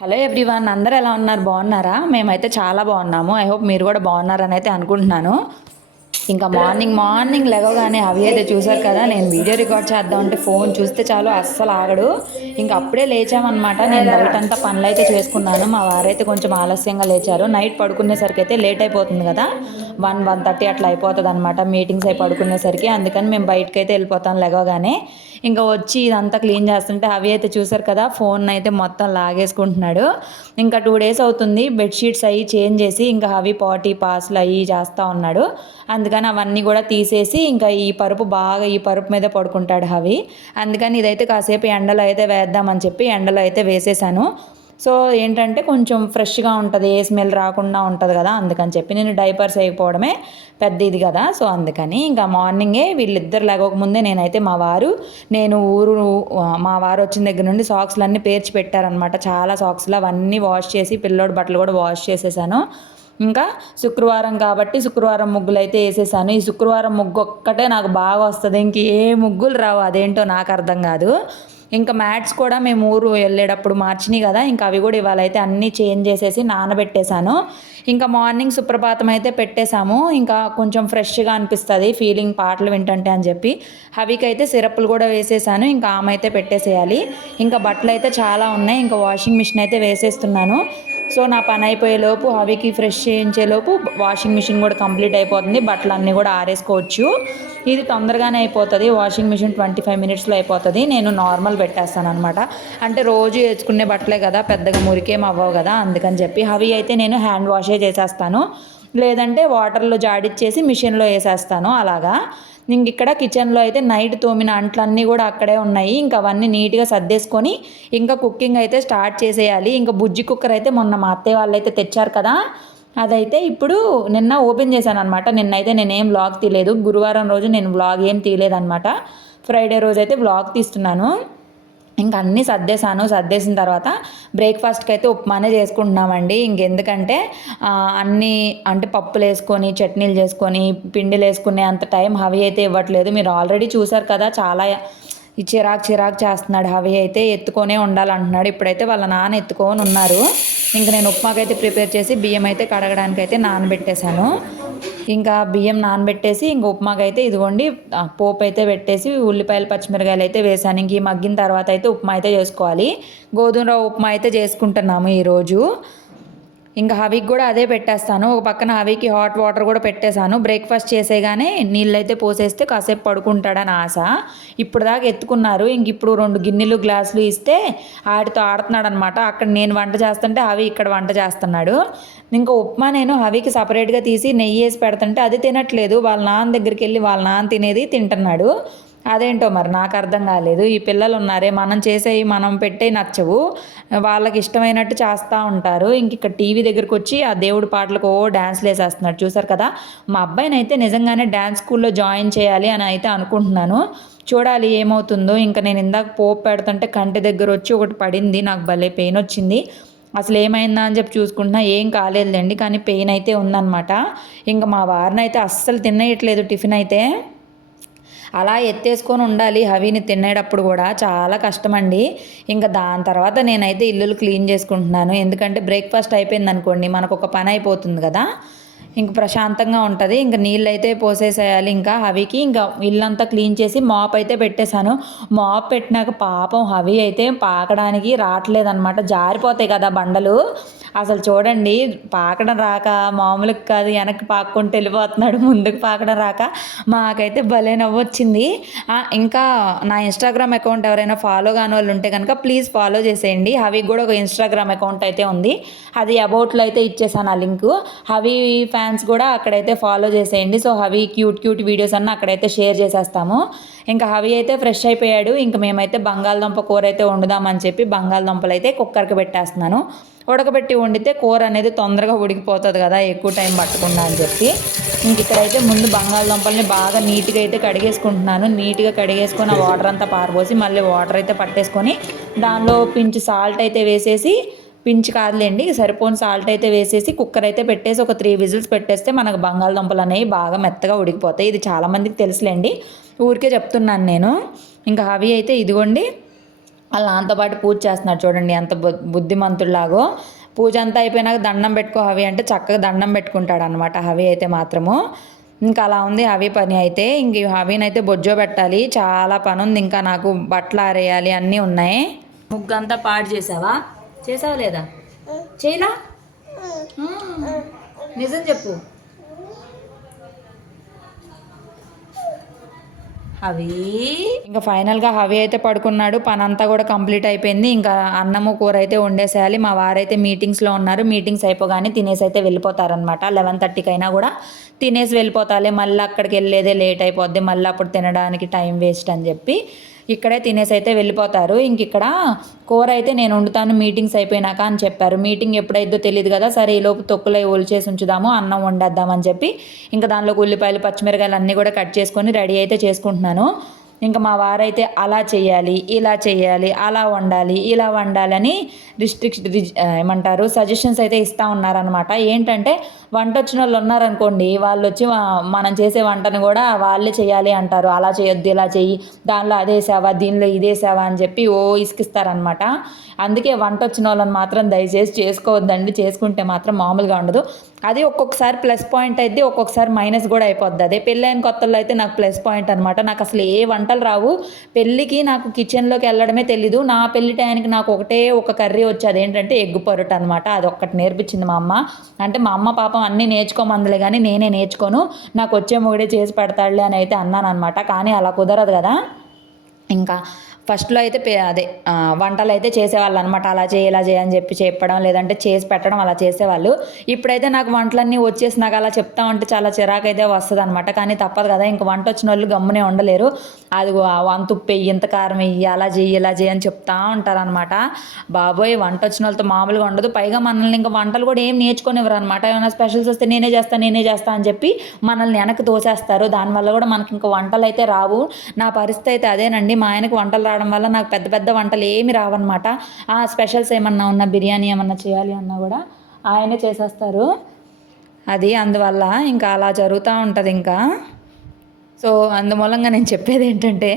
Hello everyone అందరూ ఎలా ఉన్నారు? బాగున్నారా? మేమైతే చాలా బాగున్నాము. ఐ హోప్ మీరు కూడా బాగున్నారని అయితే అనుకుంటున్నాను. ఇంకా మార్నింగ్ మార్నింగ్ లేవగానే అవి అయితే చూసారు కదా నేను వీడియో రికార్డ్ చేద్దాం అంటే ఫోన్ చూస్తే చాలు అస్సలు ఆగడు. ఇంకా అప్పుడే లేచామన్నమాట. నేను బయటంతా పనులు అయితే చేసుకున్నాను. మా వారైతే కొంచెం ఆలస్యంగా లేచారు. నైట్ పడుకునేసరికి అయితే లేట్ అయిపోతుంది కదా. వన్ వన్ థర్టీ అట్లా అయిపోతుంది అనమాట మీటింగ్స్ అయి పడుకునేసరికి. అందుకని మేము బయటకు అయితే వెళ్ళిపోతాం లేవగానే. ఇంకా వచ్చి ఇదంతా క్లీన్ చేస్తుంటే అవి అయితే చూసారు కదా ఫోన్ అయితే మొత్తం లాగేసుకుంటున్నాడు. ఇంకా టూ డేస్ అవుతుంది. బెడ్షీట్స్ అవి చేంజ్ చేసి ఇంకా అవి పాటీ పాస్లు అవి చేస్తూ ఉన్నాడు. అందుకని అవన్నీ కూడా తీసేసి ఇంకా ఈ పరుపు బాగా ఈ పరుపు మీద పడుకుంటాడు హవి. అందుకని ఇదైతే కాసేపు ఎండలో అయితే వేద్దామని చెప్పి ఎండలో అయితే వేసేసాను. సో ఏంటంటే కొంచెం ఫ్రెష్గా ఉంటుంది ఏ స్మెల్ రాకుండా ఉంటుంది కదా అందుకని చెప్పి నేను డైపర్స్ వేయకపోవడమే పెద్ద ఇది కదా సో అందుకని ఇంకా మార్నింగే వీళ్ళిద్దరు లేకపోక ముందే నేనైతే మా వారు నేను ఊరు మా వారు వచ్చిన దగ్గర నుండి సాక్స్లు అన్నీ పేర్చి పెట్టారనమాట చాలా సాక్స్లు అవన్నీ వాష్ చేసి పిల్లోడి బట్టలు కూడా వాష్ చేసేసాను. ఇంకా శుక్రవారం కాబట్టి శుక్రవారం ముగ్గులు అయితే వేసేసాను. ఈ శుక్రవారం ముగ్గు ఒక్కటే నాకు బాగా వస్తుంది. ఇంక ఏ ముగ్గులు రావు అదేంటో నాకు అర్థం కాదు. ఇంకా మ్యాట్స్ కూడా మేము ఊరు వెళ్ళేటప్పుడు మార్చినాయి కదా ఇంకా అవి కూడా ఇవాళ అయితే అన్నీ చేంజ్ చేసేసి నానబెట్టేశాను. ఇంకా మార్నింగ్ సుప్రభాతం అయితే పెట్టేశాము. ఇంకా కొంచెం ఫ్రెష్గా అనిపిస్తుంది ఫీలింగ్ పాటలు వింటుంటే అని చెప్పి. హవికి అయితే సిరప్లు కూడా వేసేసాను ఇంకా ఆమె అయితే పెట్టేసేయాలి. ఇంకా బట్టలు అయితే చాలా ఉన్నాయి ఇంకా వాషింగ్ మిషన్ అయితే వేసేస్తున్నాను. సో నా పని అయిపోయేలోపు హవికి ఫ్రెష్ చేయించేలోపు వాషింగ్ మిషన్ కూడా కంప్లీట్ అయిపోతుంది. బట్టలు అన్నీ కూడా ఆరేసుకోవచ్చు. ఇది తొందరగానే అయిపోతుంది. వాషింగ్ మిషన్ ట్వంటీ ఫైవ్ మినిట్స్లో అయిపోతుంది. నేను నార్మల్ పెట్టేస్తాను అనమాట అంటే రోజు వేసుకునే బట్టలే కదా పెద్దగా మురికేం అవ్వవు కదా అందుకని చెప్పి అవి అయితే నేను హ్యాండ్ వాషే చేసేస్తాను. లేదంటే వాటర్లో జాడిచ్చేసి మిషన్లో వేసేస్తాను. అలాగా? ఇంక ఇక్కడ కిచెన్లో అయితే నైట్ తోమిన అంట్లన్నీ కూడా అక్కడే ఉన్నాయి. ఇంకా అవన్నీ నీట్గా సర్దేసుకొని ఇంకా కుకింగ్ అయితే స్టార్ట్ చేసేయాలి. ఇంకా బుజ్జి కుక్కర్ అయితే మొన్న మా అత్తయ్య వాళ్ళు అయితే తెచ్చారు కదా అదైతే ఇప్పుడు నిన్న ఓపెన్ చేశాను అనమాట నిన్నైతే నేనేం వ్లాగ్ తీయలేదు. గురువారం రోజు నేను వ్లాగ్ ఏం తీయలేదన్నమాట. ఫ్రైడే రోజు అయితే వ్లాగ్ తీస్తున్నాను. ఇంకా అన్నీ సర్దేశాను. సర్దేసిన తర్వాత బ్రేక్ఫాస్ట్కి అయితే ఉప్మానే చేసుకుంటున్నామండి. ఇంకెందుకంటే అన్నీ అంటే పప్పులు వేసుకొని చట్నీలు చేసుకొని పిండిలు వేసుకునే అంత టైం హవి అయితే ఇవ్వట్లేదు. మీరు ఆల్రెడీ చూసారు కదా చాలా ఈ చిరాకు చిరాకు చేస్తున్నాడు హవి అయితే. ఎత్తుకొనే ఉండాలంటున్నాడు. ఇప్పుడైతే వాళ్ళ నాన్న ఎత్తుకొని ఉన్నారు. ఇంక నేను ఉప్మాకైతే ప్రిపేర్ చేసి బియ్యం అయితే కడగడానికి అయితే నానబెట్టేశాను. ఇంకా బియ్యం నానబెట్టేసి ఇంక అయితే ఇదిగోండి పోపు అయితే పెట్టేసి ఉల్లిపాయలు పచ్చిమిరకాయలు అయితే వేసాను. ఇంక మగ్గిన తర్వాత అయితే ఉప్మా అయితే చేసుకోవాలి. గోధుమ రవ్వ ఉప్మా అయితే చేసుకుంటున్నాము ఈరోజు. ఇంకా హవికి కూడా అదే పెట్టేస్తాను. ఒక పక్కన హవికి హాట్ వాటర్ కూడా పెట్టేశాను. బ్రేక్ఫాస్ట్ చేసేగానే నీళ్ళు అయితే పోసేస్తే కాసేపు పడుకుంటాడని ఆశ. ఇప్పుడు దాకా ఎత్తుకున్నారు. ఇంక ఇప్పుడు రెండు గిన్నెలు గ్లాసులు ఇస్తే ఆడితో ఆడుతున్నాడు అనమాట అక్కడ నేను వంట చేస్తుంటే హవి ఇక్కడ వంట చేస్తున్నాడు. ఇంకా ఉప్మా నేను హవికి సపరేట్గా తీసి నెయ్యి వేసి పెడుతుంటే అది తినట్లేదు. వాళ్ళ నాన్న దగ్గరికి వెళ్ళి వాళ్ళ నాన్న తినేది తింటున్నాడు. అదేంటో మరి నాకు అర్థం కాలేదు. ఈ పిల్లలు ఉన్నారే మనం చేసేవి మనం పెట్టే నచ్చవు. వాళ్ళకి ఇష్టమైనట్టు చేస్తూ ఉంటారు. ఇంక ఇక్కడ టీవీ దగ్గరకు వచ్చి ఆ దేవుడి పాటలకు ఓ డ్యాన్స్లు వేసేస్తున్నాడు చూసారు కదా? మా అబ్బాయిని అయితే నిజంగానే డ్యాన్స్ స్కూల్లో జాయిన్ చేయాలి అని అయితే అనుకుంటున్నాను. చూడాలి ఏమవుతుందో. ఇంకా నేను ఇందాక పోపు పెడుతుంటే కంటి దగ్గర వచ్చి ఒకటి పడింది. నాకు భలే పెయిన్ వచ్చింది. అసలు ఏమైందా అని చెప్పి చూసుకుంటున్నా. ఏం కాలేదులేండి కానీ పెయిన్ అయితే ఉందన్నమాట. ఇంకా మా వారిని అయితే అస్సలు తినేయట్లేదు టిఫిన్ అయితే. అలా ఎత్తేసుకొని ఉండాలి హవీని తినేటప్పుడు కూడా. చాలా కష్టం అండి ఇంకా దాని తర్వాత నేనైతే ఇల్లులు క్లీన్ చేసుకుంటున్నాను. ఎందుకంటే బ్రేక్ఫాస్ట్ అయిపోయింది అనుకోండి మనకు ఒక పని అయిపోతుంది కదా. ఇంక ప్రశాంతంగా ఉంటుంది. ఇంకా నీళ్ళు అయితే పోసేసేయాలి. ఇంకా హవికి ఇంకా ఇల్లంతా క్లీన్ చేసి మాప్ అయితే పెట్టేశాను. మాప్ పెట్టినాక పాపం హవి అయితే పాకడానికి రావట్లేదనమాట జారిపోతాయి కదా బండలు. అసలు చూడండి పాకడం రాక మామూలుగా కాదు వెనక్కి పాక్కుంటూ వెళ్ళిపోతున్నాడు ముందుకు పాకడం రాక మాకైతే భలే నవ్వొచ్చింది. వచ్చింది ఇంకా నా ఇన్స్టాగ్రామ్ అకౌంట్ ఎవరైనా ఫాలో కాని వాళ్ళు ఉంటే కనుక ప్లీజ్ ఫాలో చేసేయండి. హవి కూడా ఒక ఇన్స్టాగ్రామ్ అకౌంట్ అయితే ఉంది. అది అబౌట్లో అయితే ఇచ్చేసాను ఆ లింక్ హవి ఫ్యాన్స్ కూడా అక్కడైతే ఫాలో చేసేయండి. So Havi cute cute videos అన్న అక్కడైతే షేర్ చేసేస్తాము. ఇంకా హవి అయితే ఫ్రెష్ అయిపోయాడు. ఇంకా మేమైతే బంగాళదుంప కూర అయితే వండుదామని చెప్పి బంగాళదుంపలు అయితే కుక్కర్కి పెట్టేస్తున్నాను. ఉడకబెట్టి వండితే కూర అనేది తొందరగా ఉడికిపోతుంది కదా ఎక్కువ టైం పట్టకుండా అని చెప్పి. ఇంక ఇక్కడైతే ముందు బంగాళదుంపల్ని బాగా నీట్గా అయితే కడిగేసుకుంటున్నాను. నీట్గా కడిగేసుకొని ఆ వాటర్ అంతా పారబోసి మళ్ళీ వాటర్ అయితే పట్టేసుకొని దానిలో పించి సాల్ట్ అయితే వేసేసి పించి కాదులేండి సరిపోని సాల్ట్ అయితే వేసేసి కుక్కర్ అయితే పెట్టేసి ఒక త్రీ విజిల్స్ పెట్టేస్తే మనకు బంగాళదుంపలు అనేవి బాగా మెత్తగా ఉడికిపోతాయి. ఇది చాలామందికి తెలుసులేండి. ఊరికే చెప్తున్నాను నేను. ఇంకా అవి అయితే ఇదిగోండి. వాళ్ళ నాన్నతో పాటు పూజ చేస్తున్నాడు చూడండి ఎంత బుద్ధిమంతుడిలాగో పూజ అంతా అయిపోయినాక దండం పెట్టుకో హవి అంటే చక్కగా దండం పెట్టుకుంటాడు అనమాట హవి అయితే మాత్రము. ఇంకా అలా ఉంది హవి పని అయితే. ఇంక హవీని అయితే బొజ్జో పెట్టాలి. చాలా పని ఉంది ఇంకా నాకు బట్టలు ఆరేయాలి అన్నీ ఉన్నాయి. ముగ్గంతా పాడు చేసావా? చేసావా లేదా? చేయలా నిజం చెప్పు. హవి ఇంకా ఫైనల్గా హవి అయితే పడుకున్నాడు. పని అంతా కూడా కంప్లీట్ అయిపోయింది. ఇంకా అన్నము కూర అయితే వండేసేయాలి. మా వారైతే మీటింగ్స్లో ఉన్నారు. మీటింగ్స్ అయిపోగానే తినేసి అయితే వెళ్ళిపోతారనమాట లెవెన్ థర్టీకి అయినా కూడా తినేసి వెళ్ళిపోతాలే. మళ్ళీ అక్కడికి వెళ్ళేదే లేట్ అయిపోద్ది. మళ్ళీ అప్పుడు తినడానికి టైం వేస్ట్ అని చెప్పి ఇక్కడే తినేసి అయితే వెళ్ళిపోతారు. ఇంక ఇక్కడ కూర అయితే నేను వండుతాను మీటింగ్స్ అయిపోయినాక అని చెప్పారు. మీటింగ్ ఎప్పుడైద్దో తెలియదు కదా సరే ఈలోపు తొక్కులై ఒలిచేసి ఉంచుదాము అన్నం వండేద్దామని చెప్పి ఇంకా దానిలోకి ఉల్లిపాయలు పచ్చిమిరకాయలు అన్నీ కూడా కట్ చేసుకొని రెడీ అయితే చేసుకుంటున్నాను. ఇంకా మా వారైతే అలా చేయాలి ఇలా చేయాలి అలా వండాలి ఇలా వండాలని రిస్ట్రిక్ట్ ఏమంటారు సజెషన్స్ అయితే ఇస్తూ ఉన్నారనమాట ఏంటంటే వంట వచ్చిన వాళ్ళు ఉన్నారనుకోండి వాళ్ళు వచ్చి మనం చేసే వంటను కూడా వాళ్ళే చేయాలి అంటారు. అలా చేయొద్దు ఇలా చెయ్యి దానిలో అదేసావా దీనిలో ఇదేసావా అని చెప్పి ఓ ఇసుకిస్తారనమాట అందుకే వంట వచ్చిన వాళ్ళని మాత్రం దయచేసి చేసుకోవద్దండి చేసుకుంటే మాత్రం మామూలుగా ఉండదు. అది ఒక్కొక్కసారి ప్లస్ పాయింట్ అయితే ఒక్కొక్కసారి మైనస్ కూడా అయిపోద్ది. అదే పెళ్ళైన కొత్తలో అయితే నాకు ప్లస్ పాయింట్ అనమాట నాకు అసలు ఏ వంటలు రావు. పెళ్ళికి నాకు కిచెన్లోకి వెళ్ళడమే తెలీదు. నా పెళ్ళి టైంకి నాకు ఒకటే ఒక కర్రీ వచ్చి అదేంటంటే ఎగ్గు పొరట అనమాట అది ఒక్కటి నేర్పించింది మా అమ్మ. అంటే మా అమ్మ పాపం అన్నీ నేర్చుకోమందులే కానీ నేనే నేర్చుకోను. నాకు వచ్చే మొగుడే చేసి పెడతాడులే అని అయితే అన్నాను అనమాట కానీ అలా కుదరదు కదా. ఇంకా ఫస్ట్లో అయితే అదే వంటలు అయితే చేసేవాళ్ళు అనమాట అలా చేయి ఇలా చేయని చెప్పి చెప్పడం లేదంటే చేసి పెట్టడం అలా చేసేవాళ్ళు. ఇప్పుడైతే నాకు వంటలన్నీ వచ్చేసి నాకు అలా చెప్తా ఉంటే చాలా చిరాకు అయితే వస్తుంది అనమాట కానీ తప్పదు కదా ఇంక వంట వచ్చిన వాళ్ళు గమ్మునే ఉండలేరు. అది వంత ఉప్పు వెయ్యి ఇంత కారం వెయ్యి అలా చెయ్యి ఇలా చేయి అని చెప్తా ఉంటారనమాట. బాబోయ్ వంట వచ్చిన వాళ్ళతో మామూలుగా ఉండదు. పైగా మనల్ని ఇంకా వంటలు కూడా ఏం నేర్చుకునేవారు అనమాట ఏమైనా స్పెషల్స్ వస్తే నేనే చేస్తాను నేనే చేస్తాను అని చెప్పి మనల్ని వెనక్కి తోసేస్తారు. దానివల్ల కూడా మనకి ఇంకా వంటలు అయితే రావు. నా పరిస్థితి అయితే అదేనండి. మా ఆయనకి వంటలు రావడం వల్ల నాకు పెద్ద పెద్ద వంటలు ఏమి రావన్నమాట. ఆ స్పెషల్స్ ఏమన్నా ఉన్నా బిర్యానీ ఏమన్నా చేయాలి అన్నా కూడా ఆయనే చేసేస్తారు. అది అందువల్ల ఇంకా అలా జరుగుతూ ఉంటుంది ఇంకా. సో అందుమూలంగా నేను చెప్పేది ఏంటంటే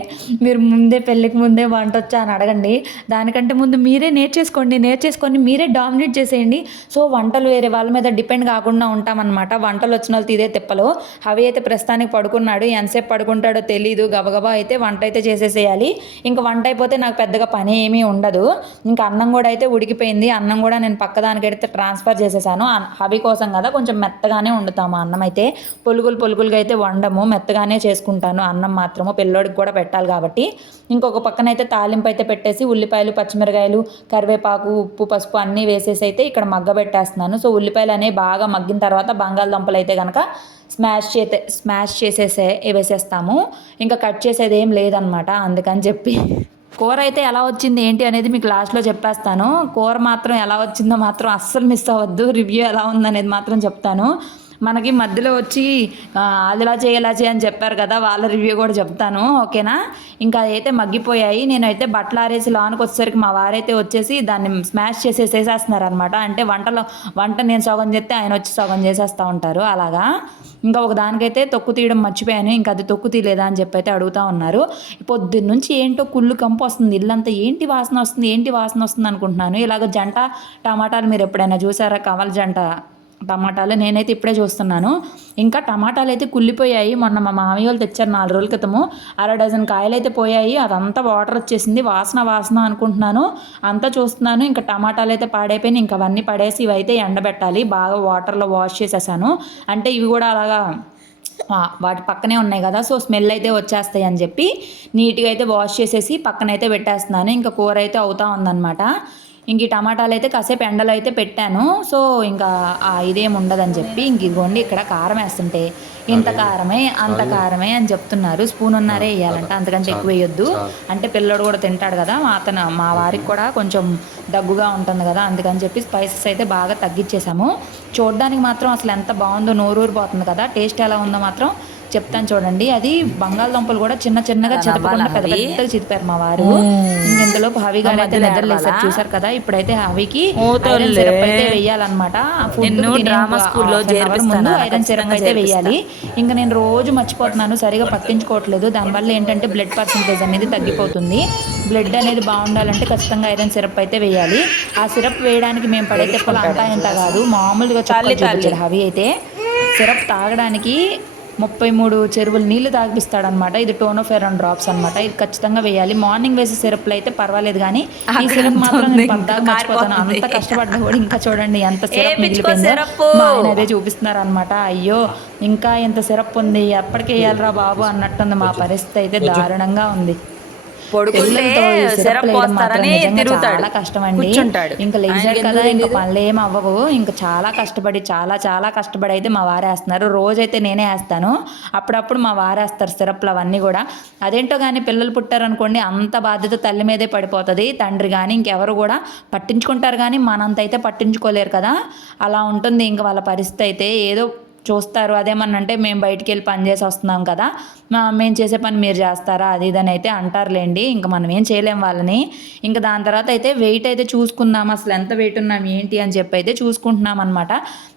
మీరు ముందే పెళ్ళికి ముందే వంట వచ్చా అని అడగండి. దానికంటే ముందు మీరే నేర్చేసుకోండి నేర్చేసుకొని మీరే డామినేట్ చేసేయండి. సో వంటలు వేరే వాళ్ళ మీద డిపెండ్ కాకుండా ఉంటామన్నమాట. వంటలు వచ్చిన వాళ్ళు తీదే తిప్పలు. అవి అయితే ప్రస్తుతానికి పడుకున్నాడు ఎంతసేపు పడుకుంటాడో తెలీదు. గబగబా అయితే వంట అయితే చేసేసేయాలి. ఇంకా వంట అయిపోతే నాకు పెద్దగా పని ఏమీ ఉండదు. ఇంకా అన్నం కూడా అయితే ఉడికిపోయింది. అన్నం కూడా నేను పక్కదానికి అయితే ట్రాన్స్ఫర్ చేసేసాను. హవి కోసం కదా కొంచెం మెత్తగానే వండుతాము అన్నం అయితే. పొలుగులు పొలుగులుగా అయితే వండము. మెత్తగానే చేసుకుంటాను అన్నం మాత్రము పిల్లోడికి కూడా పెట్టాలి కాబట్టి. ఇంకొక పక్కన అయితే తాలింపు అయితే పెట్టేసి ఉల్లిపాయలు పచ్చిమిరకాయలు కరివేపాకు ఉప్పు పసుపు అన్నీ వేసేసి అయితే ఇక్కడ మగ్గ పెట్టేస్తున్నాను. సో ఉల్లిపాయలు అనేవి బాగా మగ్గిన తర్వాత బంగాళదుంపలు అయితే కనుక స్మాష్ చేతే స్మాష్ చేసేసే వేసేస్తాము. ఇంకా కట్ చేసేది ఏం లేదనమాట అందుకని చెప్పి. కూర అయితే ఎలా వచ్చింది ఏంటి అనేది మీకు లాస్ట్లో చెప్పేస్తాను. కూర మాత్రం ఎలా వచ్చిందో మాత్రం అస్సలు మిస్ అవ్వద్దు. రివ్యూ ఎలా ఉందనేది మాత్రం చెప్తాను. మనకి మధ్యలో వచ్చి అదిలా అది చేయని చేయి ఇలా చేయి అని చెప్పారు కదా వాళ్ళ రివ్యూ కూడా చెప్తాను ఓకేనా? ఇంకా అయితే మగ్గిపోయాయి. నేనైతే బట్టలు ఆరేసి లోనికి వచ్చేసరికి మా వారైతే వచ్చేసి దాన్ని స్మాష్ చేసేసేసేస్తున్నారు అనమాట అంటే వంటలో వంట నేను సగం చేస్తే ఆయన వచ్చి సగం చేసేస్తూ ఉంటారు అలాగా? ఇంకా ఒక దానికైతే తొక్కు తీయడం మర్చిపోయాను ఇంకా అది తొక్కు తీయలేదా అని చెప్పి అయితే అడుగుతా ఉన్నారు. పొద్దున్న నుంచి ఏంటో కుళ్ళు కంపు వస్తుంది ఇల్లంతా ఏంటి వాసన వస్తుంది ఏంటి వాసన వస్తుంది అనుకుంటున్నాను. ఇలాగ జంట టమాటాలు మీరు ఎప్పుడైనా చూసారా? కమల జంట. టమాటాలు నేనైతే ఇప్పుడే చూస్తున్నాను. ఇంకా టమాటాలు అయితే కుళ్ళిపోయాయి. మొన్న మా మామయ్య వాళ్ళు తెచ్చారు నాలుగు రోజుల క్రితము. అర డజన్ కాయలు అయితే పోయాయి. అదంతా వాటర్ వచ్చేసింది. వాసన వాసన అనుకుంటున్నాను. అంతా చూస్తున్నాను. ఇంకా టమాటాలు అయితే పాడైపోయినాయి. ఇంకా అవన్నీ పడేసి ఇవైతే ఎండబెట్టాలి. బాగా వాటర్లో వాష్ చేసేసాను. అంటే ఇవి కూడా అలాగా వాటి పక్కనే ఉన్నాయి కదా. సో స్మెల్ అయితే వచ్చేస్తాయి అని చెప్పి నీట్గా అయితే వాష్ చేసేసి పక్కన అయితే పెట్టేస్తున్నాను. ఇంకా కూర అయితే అవుతా ఉందన్నమాట. ఇంక ఈ టమాటాలు అయితే కాసేపు ఎండలో అయితే పెట్టాను. సో ఇంకా ఇదేం ఉండదని చెప్పి ఇంక ఇదిగోండి ఇక్కడ కారం వేస్తుంటే ఇంత కారమే అంత కారమే అని చెప్తున్నారు. స్పూన్ ఉన్నారే వేయాలంట. అంతకంటే ఎక్కువ వేయొద్దు. అంటే పిల్లోడు కూడా తింటాడు కదా మా అతను మా వారికి కూడా కొంచెం దగ్గుగా ఉంటుంది కదా అందుకని చెప్పి స్పైసెస్ అయితే బాగా తగ్గించేసాము చూడడానికి మాత్రం అసలు ఎంత బాగుందో నోరూరిపోతుంది కదా టేస్ట్ ఎలా ఉందో మాత్రం చెప్తాను చూడండి. అది బంగాళదుంపలు కూడా చిన్న చిన్నగా చితపకుండా పెద్ద పెద్దగా చితిపారు మా వారు. ఇంతలోపు హవి గారు అయితే నిద్ర లేసారు చూసారు కదా ఇప్పుడైతే హవికి సిరప్ అయితే వేయాలన్నమాట. ఐరన్ సిరప్ అయితే వేయాలి. ఇంకా నేను రోజు మర్చిపోతున్నాను సరిగా పట్టించుకోవట్లేదు. దానివల్ల ఏంటంటే బ్లడ్ పర్సంటేజ్ అనేది తగ్గిపోతుంది. బ్లడ్ అనేది బాగుండాలంటే ఖచ్చితంగా ఐరన్ సిరప్ అయితే వేయాలి. ఆ సిరప్ వేయడానికి మేము పడే తిప్పలు అంతా ఇంత కాదు మామూలుగా చూపించాడు అవి అయితే. సిరప్ తాగడానికి ముప్పై మూడు చెరువులు నీళ్ళు తాగిపిస్తాడనమాట ఇది టోనోఫెరాన్ డ్రాప్స్ అన్నమాట. ఇది ఖచ్చితంగా వేయాలి. మార్నింగ్ వేసే సిరప్లు అయితే పర్వాలేదు కానీ ఈ సిరప్ మాత్రం నేను పద్దాక మర్చిపోతాను. అంత కష్టపడ్డా కూడా ఇంకా చూడండి ఎంత సిరప్ మిగిలిపోయిందో ఆయన అదే చూపిస్తున్నారు అనమాట అయ్యో ఇంకా ఎంత సిరప్ ఉంది. ఎప్పటికి వేయాలిరా బాబు అన్నట్టుంది మా పరిస్థితి అయితే దారుణంగా ఉంది. పడుకుంటే పిల్లలతో ఈ సిరప్ సిరప్ వేయడం మాత్రం పోస్తారని నిజంగా తిరుగుతాడు చాలా కష్టం అండి కూర్చుంటాడు. ఇంకా లేచాడు కదా ఇంకా పనులు ఏం అవ్వవు ఇంకా చాలా కష్టపడి చాలా చాలా కష్టపడి అయితే మా వారు వేస్తున్నారు. రోజైతే నేనే వేస్తాను. అప్పుడప్పుడు మా వారు వేస్తారు సిరప్లు అవన్నీ కూడా. అదేంటో కానీ పిల్లలు పుట్టారనుకోండి అంత బాధ్యత తల్లి మీదే పడిపోతుంది. తండ్రి కానీ ఇంకెవరు కూడా పట్టించుకుంటారు కానీ మనంత అయితే పట్టించుకోలేరు కదా. అలా ఉంటుంది ఇంకా వాళ్ళ పరిస్థితి అయితే. ఏదో చూస్తారు. అదేమన్నంటే మేము బయటికి వెళ్ళి పని చేసి వస్తున్నాం కదా మా మేము చేసే పని మీరు చేస్తారా? అది ఇదని అయితే అంటారులేండి. ఇంకా మనం ఏం చేయలేం వాళ్ళని. ఇంకా దాని తర్వాత అయితే వెయిట్ అయితే చూసుకుందాం. అసలు ఎంత వెయిట్ ఉన్నాం ఏంటి అని చెప్పి అయితే చూసుకుంటున్నాం అనమాట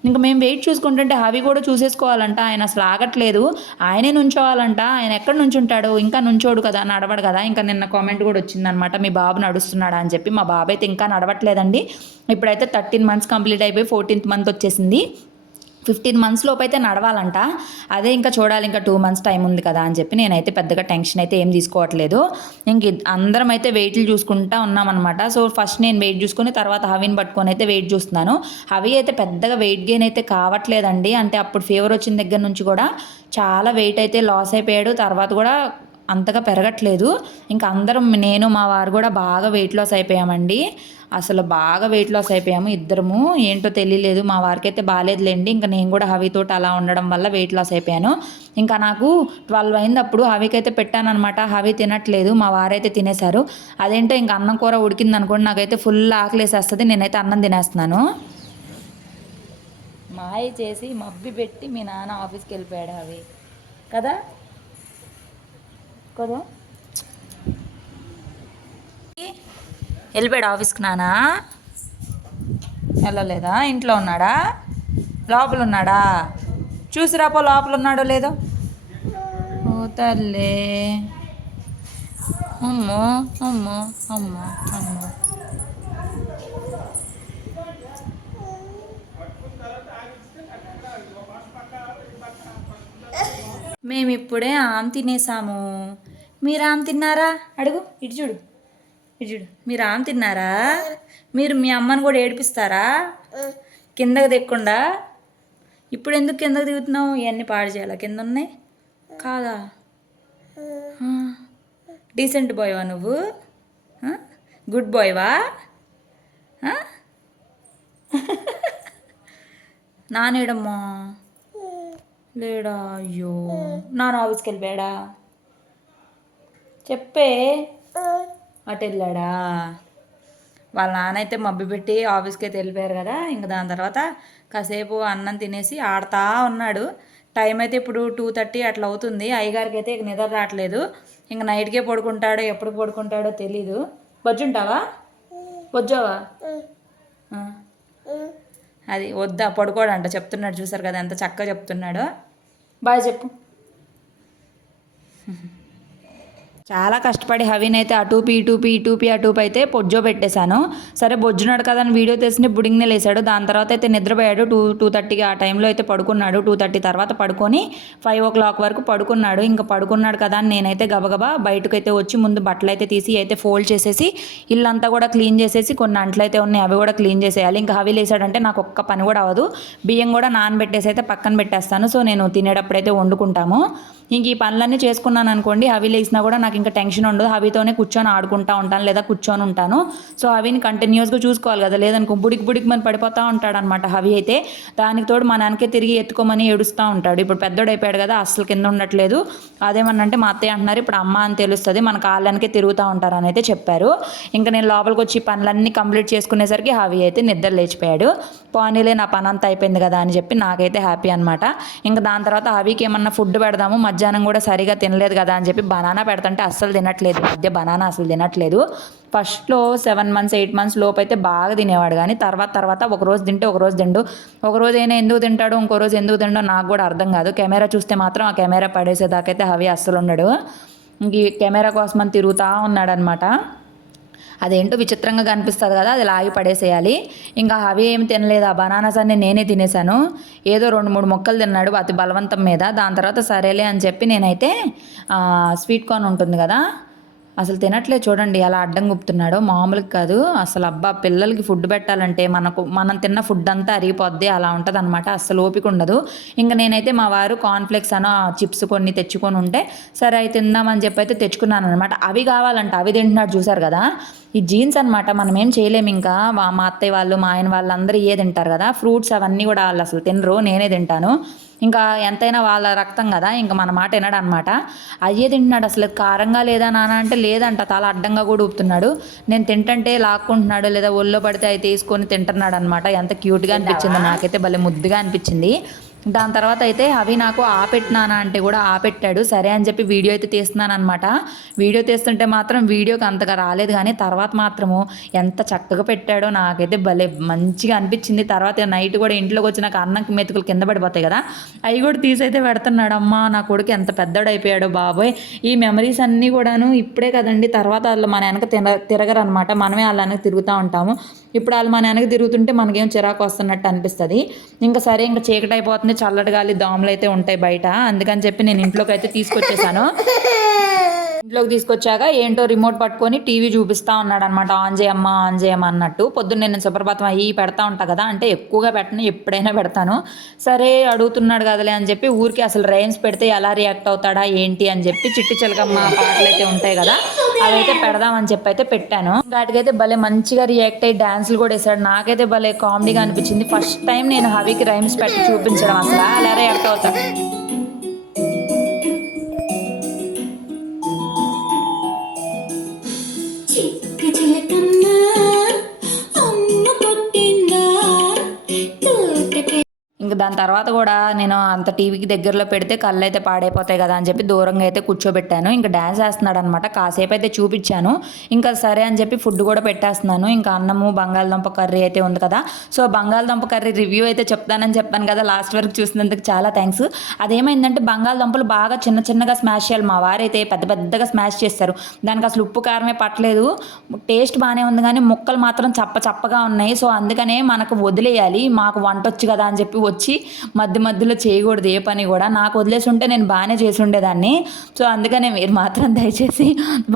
ఇంకా మేము వెయిట్ చూసుకుంటుంటే అవి కూడా చూసేసుకోవాలంట. ఆయన అసలు ఆగట్లేదు. ఆయనే నుంచోవాలంట. ఆయన ఎక్కడ నుంచుంటాడు? ఇంకా నుంచోడు కదా నడవడు కదా. ఇంకా నిన్న కామెంట్ కూడా వచ్చిందనమాట మీ బాబు నడుస్తున్నాడా అని చెప్పి. మా బాబు అయితే ఇంకా నడవట్లేదండి. ఇప్పుడైతే థర్టీన్ మంత్స్ కంప్లీట్ అయిపోయి ఫోర్టీన్త్ మంత్ వచ్చేసింది. ఫిఫ్టీన్ మంత్స్ లోపు అయితే నడవాలంట. అదే ఇంకా చూడాలి ఇంకా టూ మంత్స్ టైం ఉంది కదా అని చెప్పి నేనైతే పెద్దగా టెన్షన్ అయితే ఏం తీసుకోవట్లేదు. ఇంక అందరం అయితే వెయిట్లు చూసుకుంటా ఉన్నామన్నమాట. సో ఫస్ట్ నేను వెయిట్ చూసుకుని తర్వాత హవిని పట్టుకొని అయితే వెయిట్ చూస్తున్నాను. హవి అయితే పెద్దగా వెయిట్ గెయిన్ అయితే కావట్లేదండి. అంటే అప్పుడు ఫీవర్ వచ్చిన దగ్గర నుంచి కూడా చాలా వెయిట్ అయితే లాస్ అయిపోయాడు. తర్వాత కూడా అంతగా పెరగట్లేదు. ఇంకా అందరం నేను మా వారు కూడా బాగా వెయిట్ లాస్ అయిపోయామండి. అసలు బాగా వెయిట్ లాస్ అయిపోయాము ఇద్దరము. ఏంటో తెలియలేదు మా వారికైతే బాగాలేదులేండి ఇంకా నేను కూడా హవితోటి అలా ఉండడం వల్ల వెయిట్ లాస్ అయిపోయాను. ఇంకా నాకు ట్వెల్వ్ అయింది అప్పుడు హవికైతే పెట్టానమాట హవి తినట్లేదు మా వారైతే తినేశారు. అదేంటో ఇంకా అన్నం కూర ఉడికింది అనుకోండి నాకైతే ఫుల్ ఆకలేసేస్తుంది నేనైతే అన్నం తినేస్తున్నాను. మాయ చేసి మబ్బి పెట్టి మీ నాన్న ఆఫీస్కి వెళ్ళిపోయాడు అవి కదా? కదా? వెళ్ళిపోయాడు ఆఫీస్కి నానా. వెళ్ళలేదా? ఇంట్లో ఉన్నాడా? లోపల ఉన్నాడా? చూసిరాపో లోపల ఉన్నాడో లేదో? ఓ తల్లే. అమ్మో అమ్మో అమ్మో అమ్మో. మేమిప్పుడే ఆమ్ తినేసాము. మీరు ఆమ్ తిన్నారా? అడుగు ఇటు చూడు. చూడు మీరు ఆమె తిన్నారా? మీరు మీ అమ్మని కూడా ఏడిపిస్తారా? కిందకి దిక్కుండా ఇప్పుడు ఎందుకు కిందకు దిగుతున్నావు? ఇవన్నీ పాడు చేయాలా? కింద ఉన్నాయి? కాదా? డీసెంట్ బాయ్వా నువ్వు? గుడ్ బాయ్వా నానేడమ్మా లేడా? అయ్యో. నాన్న ఆఫీస్కి వెళ్ళిపోయాడా? చెప్పే. అటు వెళ్ళాడా? వాళ్ళ నాన్న అయితే మబ్బి పెట్టి ఆఫీస్కి అయితే వెళ్ళిపోయారు కదా. ఇంక దాని తర్వాత కాసేపు అన్నం తినేసి ఆడుతా ఉన్నాడు. టైం అయితే ఇప్పుడు టూ థర్టీ అట్లా అవుతుంది. అయ్యగారికి అయితే ఇక నిద్ర రావట్లేదు. ఇంక నైట్కే పడుకుంటాడో ఎప్పుడు పడుకుంటాడో తెలీదు. బొజ్జుంటావా ఆ. అది వద్దా పడుకోడంట. చెప్తున్నాడు చూసారు కదా ఎంత చక్కగా చెప్తున్నాడో. బాయ్ చెప్పు. చాలా కష్టపడి హవిన్ అయితే అటూపి ఇటూపి ఇటూపి అటూపి అయితే పొజ్జో పెట్టేశాను. సరే బొజ్జునాడు కదా అని వీడియో తీసి బుడింగ్ని లేసాడు. దాని తర్వాత అయితే నిద్రపోయాడు. టూ టూ థర్టీకి ఆ టైంలో అయితే పడుకున్నాడు. టూ థర్టీ తర్వాత పడుకొని ఫైవ్ ఓ క్లాక్ వరకు పడుకున్నాడు. ఇంకా పడుకున్నాడు కదా అని నేనైతే గబగబా బయటకు అయితే వచ్చి ముందు బట్టలు అయితే తీసి అయితే ఫోల్డ్ చేసేసి ఇల్లంతా కూడా క్లీన్ చేసేసి కొన్ని అంట్లు అయితే ఉన్నాయి అవి కూడా క్లీన్ చేసేయాలి. ఇంకా హవి లేసాడంటే నాకు ఒక్క పని కూడా అవ్వదు. బియ్యం కూడా నానబెట్టేసి అయితే పక్కన పెట్టేస్తాను. సో నేను తినేటప్పుడైతే వండుకుంటాము. ఇంక ఈ పనులన్నీ చేసుకున్నాను అనుకోండి హవీ లేసినా కూడా నాకు ఇంకా టెన్షన్ ఉండదు. హవితోనే కూర్చొని ఆడుకుంటా ఉంటాను లేదా కూర్చొని ఉంటాను. సో హవిని కంటిన్యూస్గా చూసుకోవాలి కదా. లేదనుకో బుడికి బుడికి మన పడిపోతూ ఉంటాడు అనమాట హవి అయితే. దానికి తోడు మా నాన్నకే తిరిగి ఎత్తుకోమని ఏడుస్తూ ఉంటాడు. ఇప్పుడు పెద్దోడు అయిపోయాడు కదా అస్సలు కింద ఉండట్లేదు. అదేమన్నంటే మా అత్తయ్య అంటున్నారు ఇప్పుడు అమ్మ అని తెలుస్తుంది మన కాళ్ళనికే తిరుగుతూ ఉంటారు అని అయితే చెప్పారు. ఇంకా నేను లోపలికి వచ్చి పనులన్నీ కంప్లీట్ చేసుకునేసరికి హవి అయితే నిద్ర లేచిపోయాడు. పోనీలే నా పని అంతా అయిపోయింది కదా అని చెప్పి నాకైతే హ్యాపీ అనమాట ఇంకా దాని తర్వాత హవికి ఏమన్నా ఫుడ్ పెడదాము మధ్యాహ్నం కూడా సరిగా తినలేదు కదా అని చెప్పి బనానా పెడతంటే అస్సలు తినట్లేదు. మధ్య బనానా అసలు తినట్లేదు. ఫస్ట్లో సెవెన్ మంత్స్ ఎయిట్ మంత్స్ లోపు అయితే బాగా తినేవాడు. కానీ తర్వాత తర్వాత ఒక రోజు తింటే ఒక రోజు తిండు. ఒక రోజు అయినా ఎందుకు తింటాడు ఇంకో రోజు ఎందుకు తిండో నాకు కూడా అర్థం కాదు. కెమెరా చూస్తే మాత్రం ఆ కెమెరా పడేసేదాకైతే హవి అస్సలు ఉండడు. ఇంక ఈ కెమెరా కోసం అని తిరుగుతూ ఉన్నాడనమాట అదేంటో విచిత్రంగా కనిపిస్తుంది కదా అది లాగి పడేసేయాలి. ఇంకా అవి ఏమి తినలేదు? ఆ బనానాస్ అన్ని నేనే తినేసాను ఏదో రెండు మూడు మొక్కలు తిన్నాడు అతి బలవంతం మీద. దాని తర్వాత సరేలే అని చెప్పి నేనైతే స్వీట్ కార్న్ ఉంటుంది కదా అసలు తినట్లే చూడండి అలా అడ్డం గుప్తున్నాడో. మామూలుగా కాదు అసలు అబ్బా పిల్లలకి ఫుడ్ పెట్టాలంటే మనకు మనం తిన్న ఫుడ్ అంతా అరిగిపోద్ది అలా ఉంటుంది అనమాట అసలు ఓపిక ఉండదు. ఇంకా నేనైతే మా వారు కార్న్ఫ్లెక్స్ అనో చిప్స్ కొన్ని తెచ్చుకొని ఉంటే సరే అయితే తిందామని చెప్పి అయితే తెచ్చుకున్నాను అనమాట అవి కావాలంట అవి తింటున్నాడు చూసారు కదా? ఈ జీన్స్ అనమాట మనం ఏం చేయలేము ఇంకా. మా మా అత్తయ్య వాళ్ళు మా ఆయన వాళ్ళు అందరూ ఏ తింటారు కదా. ఫ్రూట్స్ అవన్నీ కూడా వాళ్ళు అసలు తినరు నేనే తింటాను. ఇంకా ఎంతైనా వాళ్ళ రక్తం కదా ఇంకా మన మాట వినడు అనమాట అయ్యే తింటున్నాడు అసలు కారంగా లేదా నాన్న అంటే లేదంట తల అడ్డంగా కూడా ఊపుతున్నాడు. నేను తింటంటే లాక్కుంటున్నాడు లేదా ఒళ్ళో పడితే అవి తీసుకొని తింటున్నాడు అనమాట ఎంత క్యూట్గా అనిపించింది నాకైతే భలే ముద్దుగా అనిపించింది. దాని తర్వాత అయితే అవి నాకు ఆపెట్టినానా అంటే కూడా ఆపెట్టాడు. సరే అని చెప్పి వీడియో అయితే తీస్తున్నాను అనమాట వీడియో తీస్తుంటే మాత్రం వీడియోకి అంతగా రాలేదు కానీ తర్వాత మాత్రము ఎంత చక్కగా పెట్టాడో నాకైతే భలే మంచిగా అనిపించింది. తర్వాత నైట్ కూడా ఇంట్లోకి వచ్చి నాకు అన్నం మెతుకులు కింద పడిపోతాయి కదా అవి కూడా తీసైతే పెడుతున్నాడు అమ్మ నా కొడుకు ఎంత పెద్దోడు అయిపోయాడో బాబోయ్. ఈ మెమరీస్ అన్నీ కూడాను ఇప్పుడే కదండి. తర్వాత వాళ్ళు మన వెనక తిన తిరగరు అనమాట మనమే వాళ్ళ వెనక తిరుగుతూ ఉంటాము. ఇప్పుడు వాళ్ళు మన వెనక తిరుగుతుంటే మనకేం చిరాకు వస్తున్నట్టు అనిపిస్తుంది. ఇంకా సరే ఇంకా చీకటి అయిపోతుంది చల్లటి గాలి దోమలు అయితే ఉంటాయి బయట. అందుకని చెప్పి నేను ఇంట్లోకి అయితే తీసుకొచ్చేసాను. ఇంట్లోకి తీసుకొచ్చాక ఏంటో రిమోట్ పట్టుకొని టీవీ చూపిస్తా ఉన్నాడు అనమాట ఆన్ చేయమ్మా ఆన్ చేయమ్మా అన్నట్టు. పొద్దున్న నేను సుప్రభాతం అయ్యి పెడతా ఉంటా కదా అంటే ఎక్కువగా పెట్టను ఎప్పుడైనా పెడతాను. సరే అడుగుతున్నాడు కదలే అని చెప్పి ఊరికి అసలు రైమ్స్ పెడితే ఎలా రియాక్ట్ అవుతాడా ఏంటి అని చెప్పి చిట్టి చిలకమ్మ పాటలు అయితే ఉంటాయి కదా అవైతే పెడదామని చెప్పి అయితే పెట్టాను. వాటికైతే భలే మంచిగా రియాక్ట్ అయ్యి డాన్సులు కూడా వేసాడు నాకైతే భలే కామెడీగా అనిపించింది. ఫస్ట్ టైం నేను హవికి రైమ్స్ పెట్టి చూపించడం అసలు. అలా రియాక్ట్ అవుతాడు? దాని తర్వాత కూడా నేను అంత టీవీకి దగ్గరలో పెడితే కళ్ళు అయితే పాడైపోతాయి కదా అని చెప్పి దూరంగా అయితే కూర్చోబెట్టాను. ఇంకా డ్యాన్స్ వేస్తున్నాడు అనమాట కాసేపు అయితే చూపించాను. ఇంకా సరే అని చెప్పి ఫుడ్ కూడా పెట్టేస్తున్నాను. ఇంకా అన్నము బంగాళదుంప కర్రీ అయితే ఉంది కదా. సో బంగాళదుంప కర్రీ రివ్యూ అయితే చెప్తానని చెప్పాను కదా లాస్ట్ వరకు చూసినందుకు చాలా థ్యాంక్స్ అదేమైందంటే బంగాళదుంపలు బాగా చిన్న చిన్నగా స్మాష్ చేయాలి. మా వారైతే పెద్ద పెద్దగా స్మాష్ చేస్తారు. దానికి అసలు ఉప్పు కారమే పట్టలేదు. టేస్ట్ బాగానే ఉంది కానీ ముక్కలు మాత్రం చప్ప చప్పగా ఉన్నాయి. సో అందుకనే మనకు వదిలేయాలి. మాకు వంట వచ్చు కదా అని చెప్పి వచ్చి మధ్య మధ్యలో చేయకూడదు ఏ పని కూడా. నాకు వదిలేసి ఉంటే నేను బాగానే చేసి ఉండేదాన్ని సో అందుకనే మీరు మాత్రం దయచేసి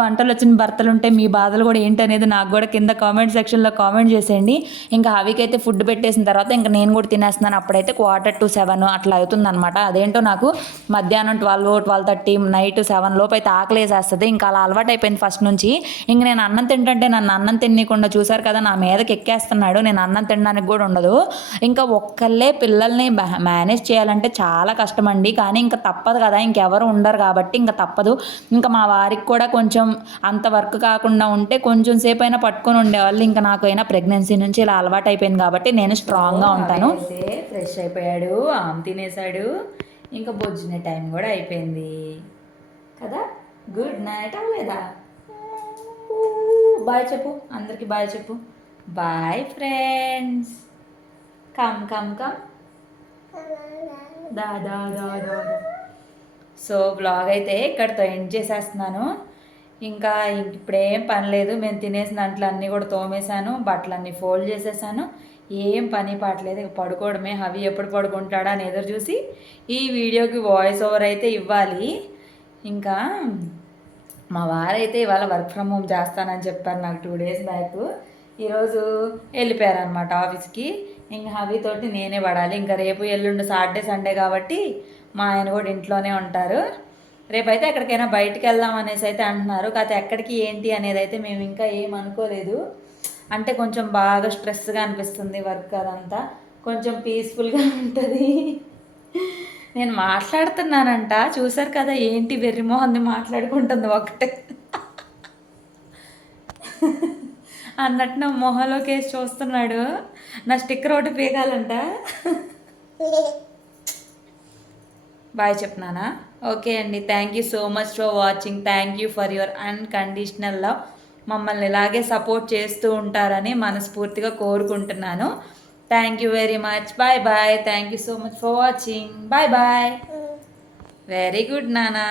వంటలు వచ్చిన భర్తలు ఉంటే మీ బాధలు కూడా ఏంటనేది నాకు కూడా కింద కామెంట్ సెక్షన్లో కామెంట్ చేసేయండి. ఇంకా అవికైతే ఫుడ్ పెట్టేసిన తర్వాత ఇంకా నేను కూడా తినేస్తున్నాను. అప్పుడైతే క్వార్టర్ టు సెవెన్ అట్లా అవుతుంది అనమాట అదేంటో నాకు మధ్యాహ్నం twelve twelve thirty night seven లోపు అయితే ఆకలి వేసేస్తుంది. ఇంకా అలా అలవాటు అయిపోయింది ఫస్ట్ నుంచి. ఇంక నేను అన్నం తింటుంటే నన్ను అన్నం తినకుండా చూశారు కదా నా మీదకి ఎక్కేస్తున్నాడు. నేను అన్నం తినడానికి కూడా ఉండదు. ఇంకా ఒక్కళ్ళే పిల్లల్ని బా- మేనేజ్ చేయాలంటే చాలా కష్టం అండి కానీ ఇంకా తప్పదు కదా ఇంకెవరు ఉండరు కాబట్టి ఇంకా తప్పదు. ఇంకా మా వారికి కూడా కొంచెం అంత వర్క్ కాకుండా ఉంటే కొంచెం సేపు అయినా పట్టుకొని ఉండేవాళ్ళు. ఇంకా నాకు అయినా ప్రెగ్నెన్సీ నుంచి ఇలా అలవాటు అయిపోయింది కాబట్టి నేను స్ట్రాంగ్గా ఉంటాను. ఫ్రెష్ అయిపోయాడు ఆమె తినేసాడు ఇంకా బొజ్జునే టైం కూడా అయిపోయింది. కదా గుడ్ నైట్ అవ్వలేదా? బాయ్ చెప్పు అందరికి బాయ్ చెప్పు. Bye friends come come come దా దా దా దా. సో బ్లాగ్ అయితే ఇక్కడితో ఎండ్ చేసేస్తున్నాను. ఇంకా ఇప్పుడేం పని లేదు. మేము తినేసిన దాంట్లో అన్నీ కూడా తోమేశాను. బట్టలన్నీ ఫోల్డ్ చేసేసాను. ఏం పని పాటలేదు. ఇక పడుకోవడమే. హవి ఎప్పుడు పడుకుంటాడా అని ఎదురు చూసి ఈ వీడియోకి వాయిస్ ఓవర్ అయితే ఇవ్వాలి. ఇంకా మా వారైతే ఇవాళ వర్క్ ఫ్రమ్ హోమ్ చేస్తానని చెప్పారు. నాకు టూ డేస్ బ్యాక్ ఈరోజు వెళ్ళిపోయారనమాట ఆఫీస్కి ఇంకా హవితోటి నేనే పడాలి. ఇంకా రేపు ఎల్లుండి సాటర్డే సండే కాబట్టి మా ఆయన కూడా ఇంట్లోనే ఉంటారు. రేపైతే ఎక్కడికైనా బయటికి వెళ్దాం అనేసి అయితే అంటున్నారు. కాకపోతే ఎక్కడికి ఏంటి అనేది అయితే మేము ఇంకా ఏం అనుకోలేదు. అంటే కొంచెం బాగా స్ట్రెస్గా అనిపిస్తుంది వర్క్ అదంతా. కొంచెం పీస్ఫుల్గా ఉంటుంది. నేను మాట్లాడుతున్నానంట. చూసారు కదా ఏంటి వెర్రిమోహంది మాట్లాడుకుంటుంది ఒకటే. అన్నట్టు నా మొహంలోకి వేసి చూస్తున్నాడు. నా స్టిక్కర్ ఒకటి పీకాలంట బాయ్ చెప్తున్నానా ఓకే అండి. Thank you so much for watching thank you for your unconditional love మమ్మల్ని ఇలాగే సపోర్ట్ చేస్తూ ఉంటారని మనస్ఫూర్తిగా కోరుకుంటున్నాను. Thank you very much bye bye thank you so much for watching bye bye very good నానా